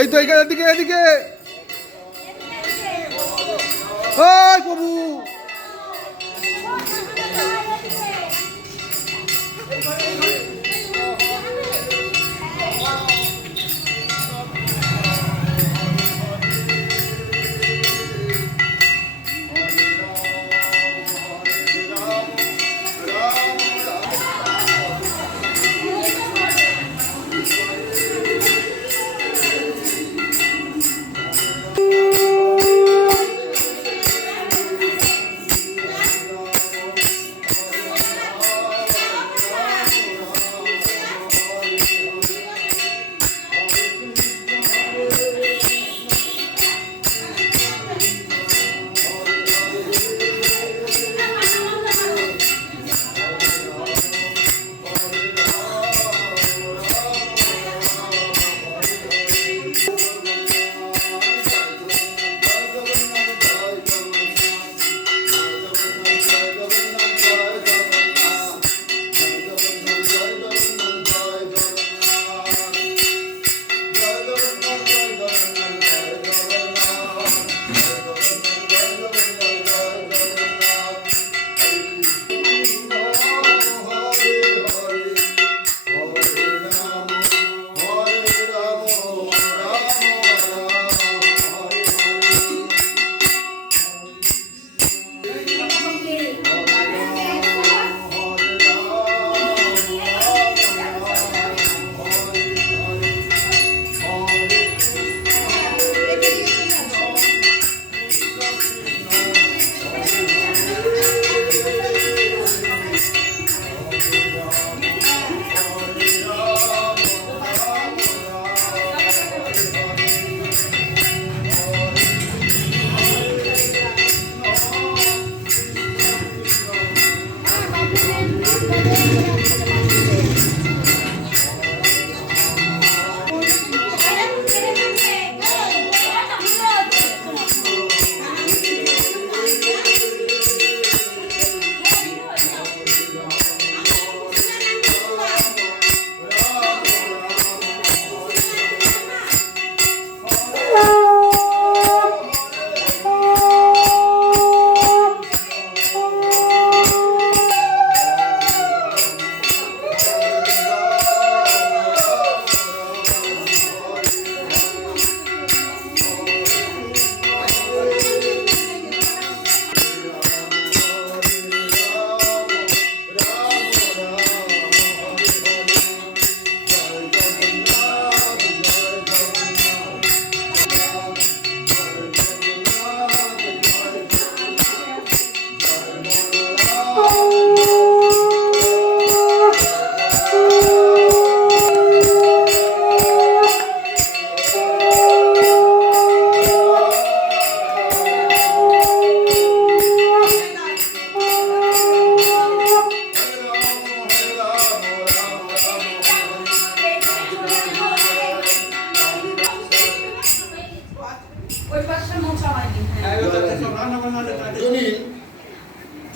এই তো এইখানে এদিকে এদিকে ওই প্রভু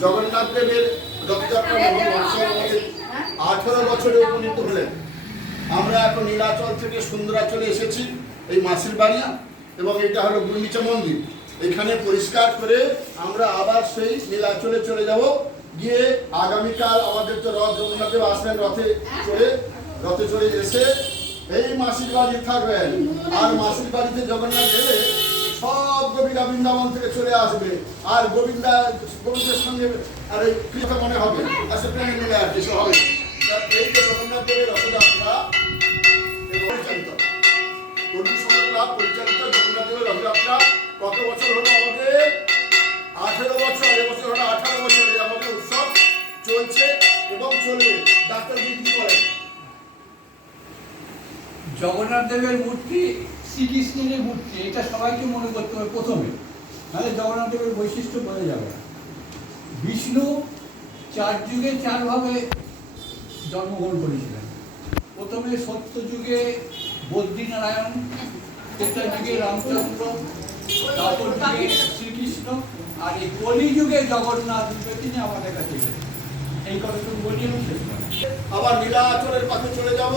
জগন্নাথ দেবের রথযাত্রা 18 বছরে উপনীত হলেন। আমরা এখন নীলাচল থেকে সুন্দরাচলে এসেছি, এই মাসির বাড়ি, এবং এটা হলো গুন্ডিচা মন্দির। এখানে পরিষ্কার করে আমরা আবার সেই নীলাচলে চলে যাব। গিয়ে আগামীকাল আমাদের তো রথ, জগন্নাথ দেব আসবেন রথে চলে এসে এই মাসির বাড়ি থাকবেন। আর মাসির বাড়িতে জগন্নাথ দেবে সব গোবিন্দা বৃন্দাবন থেকে চলে আসবে, আর গোবিন্দের সঙ্গে আর এই কৃষ্ণ মনে হবে, আসলে প্রেমে মিলে আর কিছু হবে। এই যে জগন্নাথ দেবের রথযাত্রা পরিচালিত জগন্নাথ দেবের রথযাত্রা কত বছর হলো আমাদের? 18 বছর। এবছর হলো 18 বছর আমাদের উৎসব চলছে এবং চলবে। ডাক্তার কি করেন? জগন্নাথ দেবের মূর্তি শ্রীকৃষ্ণের মূর্তি, এটা সবাইকে মনে করতে হবে প্রথমে, নাহলে জগন্নাথ দেবের বৈশিষ্ট্য বোঝা যাবে না। বিষ্ণু 4 যুগে 4 ভাবে জন্মগ্রহণ করেছিলেন। প্রথমে সত্যযুগে বদ্রীনারায়ণ, ত্রেতা যুগে রামচন্দ্র, দ্বাপর যুগে শ্রীকৃষ্ণ, আর এই কলি যুগে জগন্নাথ রূপে তিনি আমাদের কাছে এসেছেন। এই কথাটুকু বলি আমি শেষ করি। আবার নীলাচলের পাশে চলে যাব।